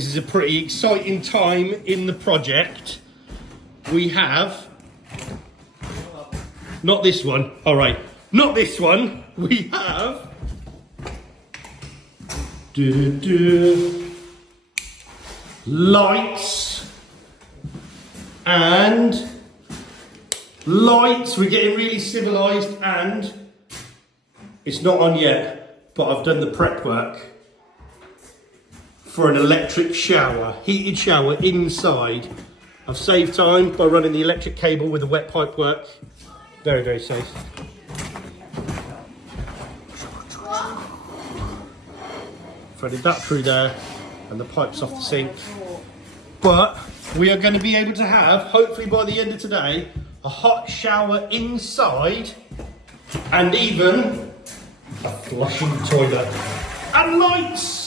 This is a pretty exciting time in the project. We have, not this one, all right, not this one. We have lights and lights. We're getting really civilized, and it's not on yet, but I've done the prep work for an electric shower, heated shower inside. I've saved time by running the electric cable with the wet pipe work. Very, very safe. Threaded that through there, and the pipe's off the sink. But we are going to be able to have, hopefully by the end of today, a hot shower inside, and even a flushing toilet and lights.